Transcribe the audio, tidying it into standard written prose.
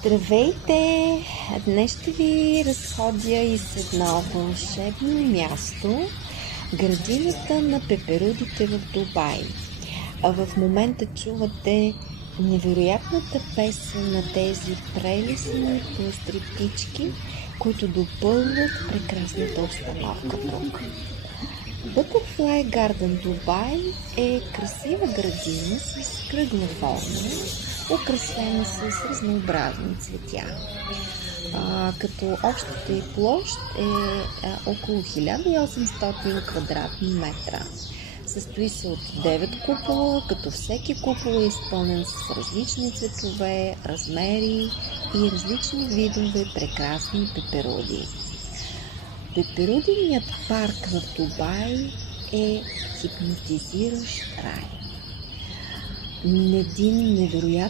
Здравейте! Днес ще ви разходя из едно вълшебно място, градината на пеперудите в Дубай. В момента чувате невероятната песен на тези прелесни пъстри птички, които допълват прекрасната обстановка тук. Butterfly Garden Дубай е красива градина с кръгла форма, украсена с разнообразни цветя. Като общата й площ е около 1800 квадратни метра. Състои се от 9 купола, като всеки купол е изпълнен с различни цветове, размери и различни видове прекрасни пеперуди. Пеперуденият парк в Дубай е хипнотизиращ рай. Един невероятен